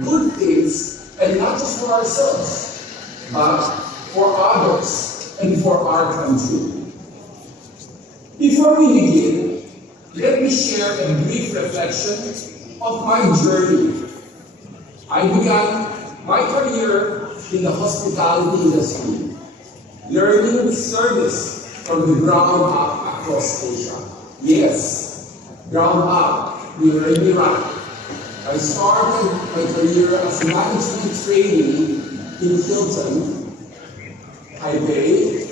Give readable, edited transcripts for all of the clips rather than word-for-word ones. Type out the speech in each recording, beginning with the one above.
good things, and not just for ourselves, but for others and for our country. Before we begin, let me share a brief reflection of my journey. I began my career in the hospitality industry, learning service from the ground up across Asia. Yes, ground up, we were in Iraq. I started my career as a management trainee in Hilton, Taipei,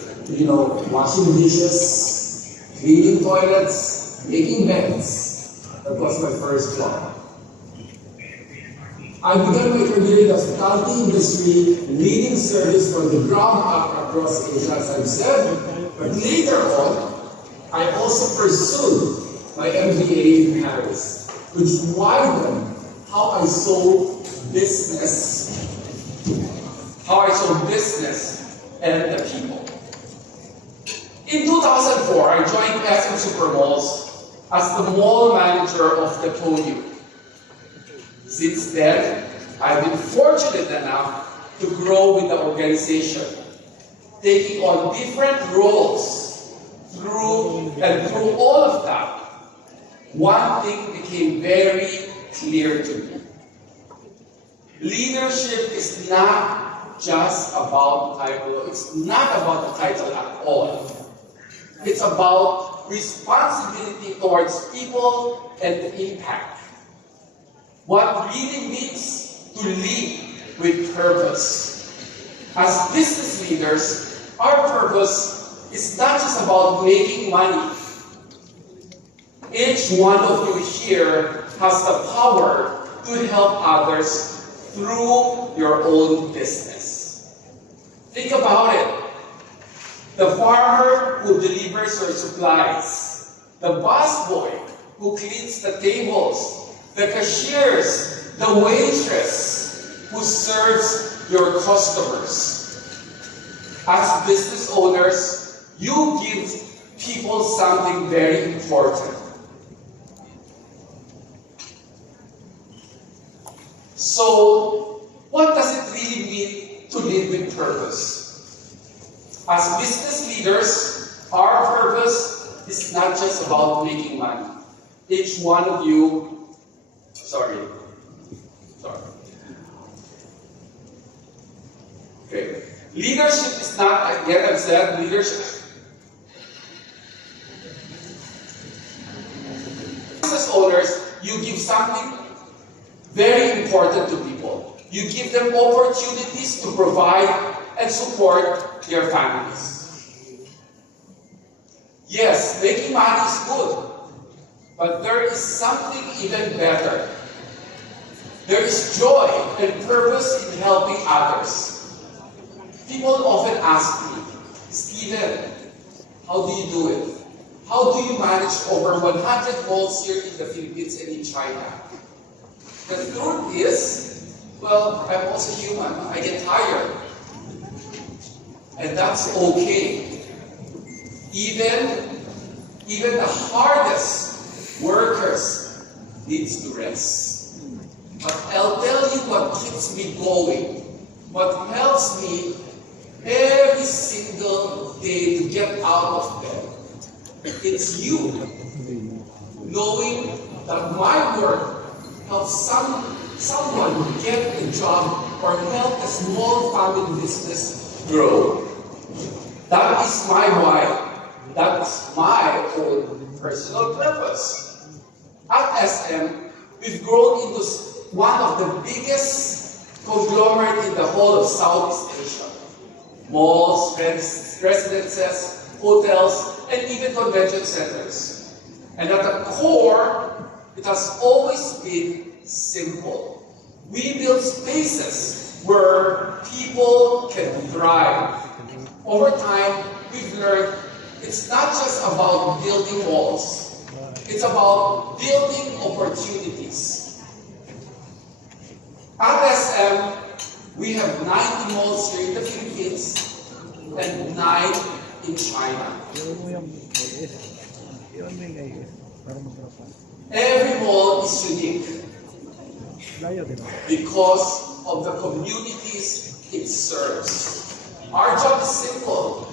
washing dishes, cleaning toilets, making beds. That was my first job. I began my career in the hospitality industry, leading service from the ground up across Asia, as I've said. But later on, I also pursued my MBA in Paris, which widened how I saw business and the people. In 2004, I joined SM Supermalls as the mall manager of the podium. Since then, I've been fortunate enough to grow with the organization, taking on different roles. Through all of that, one thing became very clear to me. Leadership is not just about title. It's not about the title at all. It's about responsibility towards people and impact. What really means to lead with purpose. As business leaders, our purpose is not just about making money. Each one of you here has the power to help others through your own business. Think about it. The farmer who delivers your supplies, the busboy who cleans the tables, the cashiers, the waitress who serves your customers. As business owners, you give people something very important. So, what does it really mean to live with purpose? As business leaders, our purpose is not just about making money. Each one of you, Okay. Leadership is not, again I've said, leadership. Business owners, you give something very important to people. You give them opportunities to provide and support their families. Yes, making money is good, but there is something even better. There is joy and purpose in helping others. People often ask me, Steven, how do you do it? How do you manage over 100 malls here in the Philippines and in China? The truth is, well, I'm also human. I get tired. And that's okay. Even the hardest workers needs to rest. But I'll tell you what keeps me going. What helps me every single day to get out of bed. It's you. Knowing that my work help someone get a job or help a small family business grow. That is my why. That's my own personal purpose. At SM, we've grown into one of the biggest conglomerates in the whole of Southeast Asia. Malls, residences, hotels, and even convention centers. And at the core, it has always been simple. We build spaces where people can thrive. Over time, we've learned it's not just about building walls. It's about building opportunities. At SM, we have 90 malls here in the Philippines and 9 in China. Every mall is unique. because of the communities it serves. Our job is simple.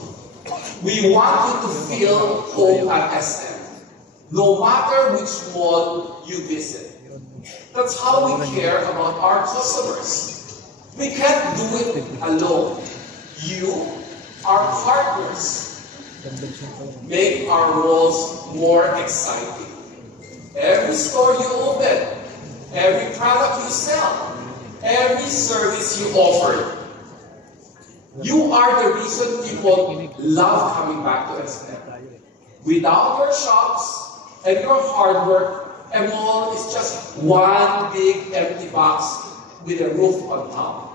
We want you to feel home at SM, no matter which mall you visit. That's how we care about our customers. We can't do it alone. You, our partners, make our malls more exciting. Every store you open, every product you sell, every service you offer, you are the reason people love coming back to SM. Without your shops and your hard work, a mall is just one big empty box with a roof on top.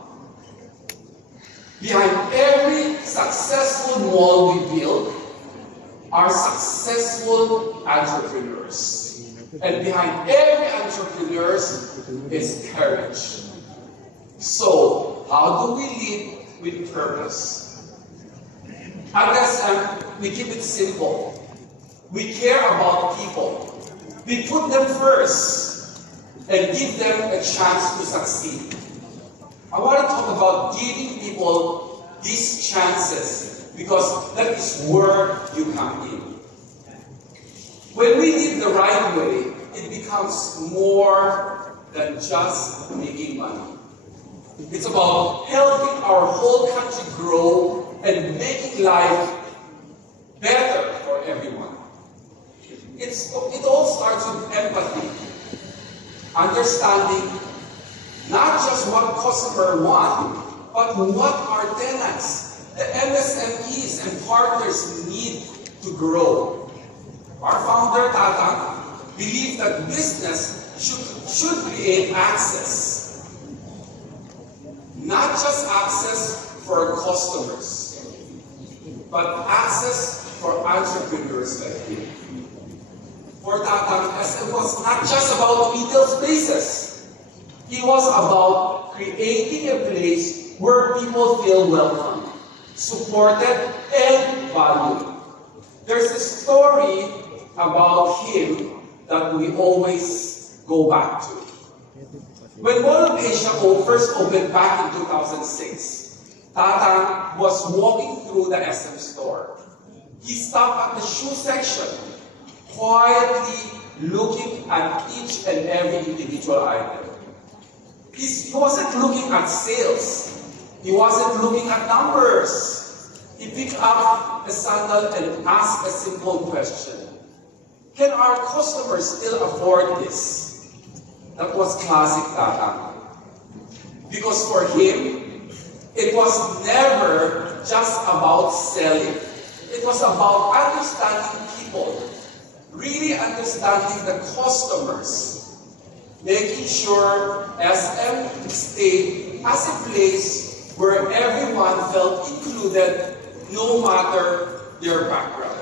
Behind every successful mall we build are successful entrepreneurs. And behind every entrepreneur is courage. So, how do we lead with purpose? At SM, we keep it simple. We care about people. We put them first and give them a chance to succeed. I want to talk about giving people these chances because that is where you come in. When we live the right way, it becomes more than just making money. It's about helping our whole country grow and making life better for everyone. It all starts with empathy, understanding not just what customer want, but what our tenants, the MSMEs and partners need to grow. Our founder, Tatang, believed that business should create access. Not just access for customers, but access for entrepreneurs like him. For Tatang, SM was not just about retail spaces. It was about creating a place where people feel welcome, supported, and valued. There's a story about him that we always go back to. When Mall of Asia first opened back in 2006, Tatang was walking through the SM store. He stopped at the shoe section, quietly looking at each and every individual item. He wasn't looking at sales. He wasn't looking at numbers. He picked up a sandal and asked a simple question. Can our customers still afford this? That was classic Tatang. Because for him, it was never just about selling. It was about understanding people, really understanding the customers, making sure SM stayed as a place where everyone felt included no matter their background.